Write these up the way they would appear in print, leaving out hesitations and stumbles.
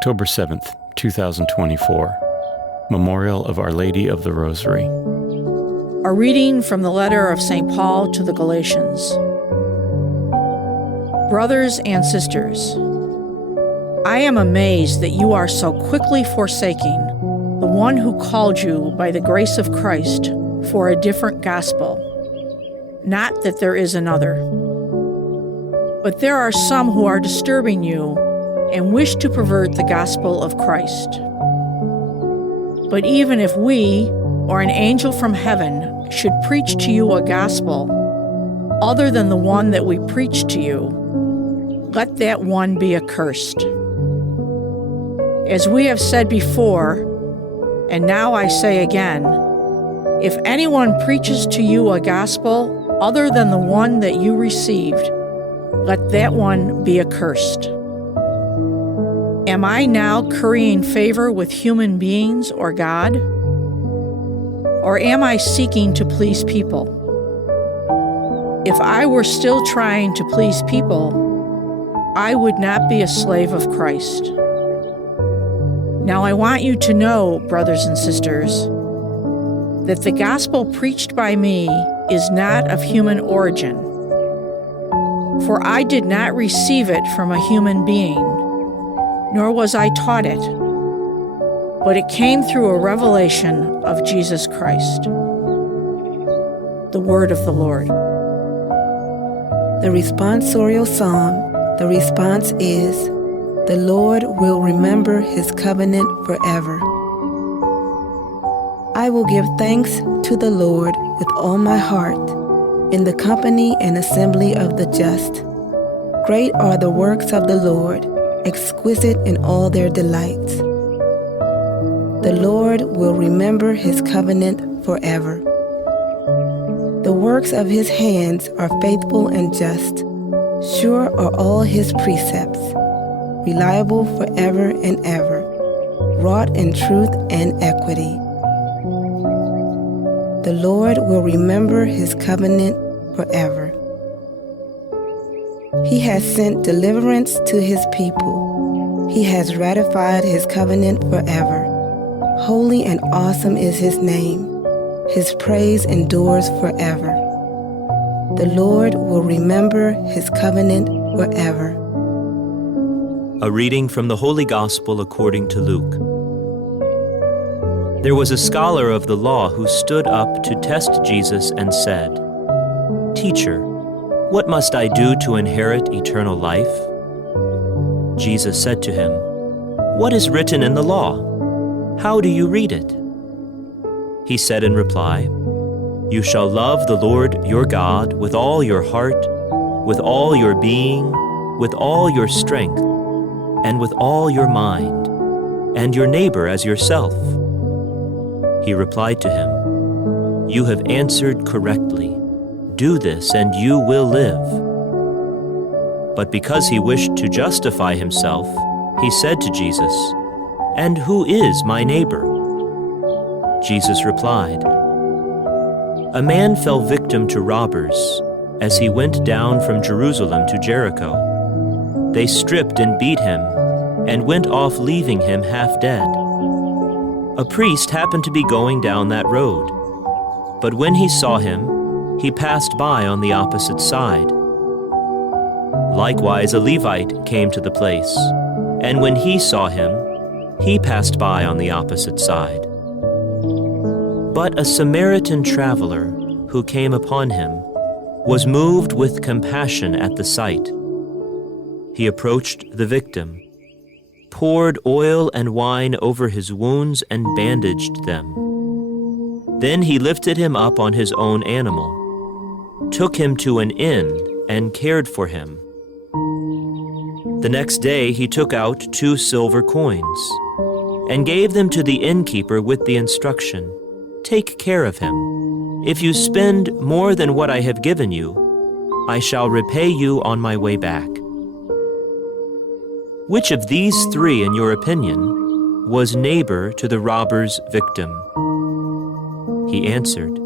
October 7th, 2024, Memorial of Our Lady of the Rosary. A reading from the letter of St. Paul to the Galatians. Brothers and sisters, I am amazed that you are so quickly forsaking the one who called you by the grace of Christ for a different gospel. Not that there is another. But there are some who are disturbing you and wish to pervert the gospel of Christ. But even if we, or an angel from heaven, should preach to you a gospel other than the one that we preach to you, let that one be accursed. As we have said before, and now I say again, if anyone preaches to you a gospel other than the one that you received, let that one be accursed. Am I now currying favor with human beings or God? Or am I seeking to please people? If I were still trying to please people, I would not be a slave of Christ. Now I want you to know, brothers and sisters, that the gospel preached by me is not of human origin. For I did not receive it from a human being, nor was I taught it, but it came through a revelation of Jesus Christ. The word of the Lord. The responsorial psalm, the response is, the Lord will remember his covenant forever. I will give thanks to the Lord with all my heart, in the company and assembly of the just. Great are the works of the Lord, exquisite in all their delights. The Lord will remember his covenant forever. The works of his hands are faithful and just. Sure are all his precepts, reliable forever and ever, wrought in truth and equity. The Lord will remember his covenant forever. He has sent deliverance to his people. He has ratified his covenant forever. Holy and awesome is his name. His praise endures forever. The Lord will remember his covenant forever. A reading from the Holy Gospel according to Luke. There was a scholar of the law who stood up to test Jesus and said, "Teacher, what must I do to inherit eternal life?" Jesus said to him, "What is written in the law? How do you read it?" He said in reply, "You shall love the Lord your God with all your heart, with all your being, with all your strength, and with all your mind, and your neighbor as yourself." He replied to him, "You have answered correctly. Do this and you will live." But because he wished to justify himself, he said to Jesus, "And who is my neighbor?" Jesus replied, "A man fell victim to robbers as he went down from Jerusalem to Jericho. They stripped and beat him and went off leaving him half dead. A priest happened to be going down that road, but when he saw him, he passed by on the opposite side. Likewise, a Levite came to the place, and when he saw him, he passed by on the opposite side. But a Samaritan traveler who came upon him was moved with compassion at the sight. He approached the victim, poured oil and wine over his wounds and bandaged them. Then he lifted him up on his own animal, took him to an inn, and cared for him. The next day he took out 2 silver coins and gave them to the innkeeper with the instruction, 'Take care of him. If you spend more than what I have given you, I shall repay you on my way back.' Which of these 3, in your opinion, was neighbor to the robber's victim?" He answered,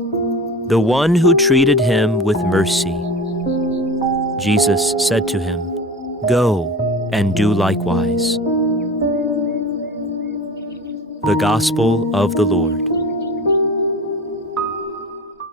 "The one who treated him with mercy." Jesus said to him, "Go and do likewise." The Gospel of the Lord.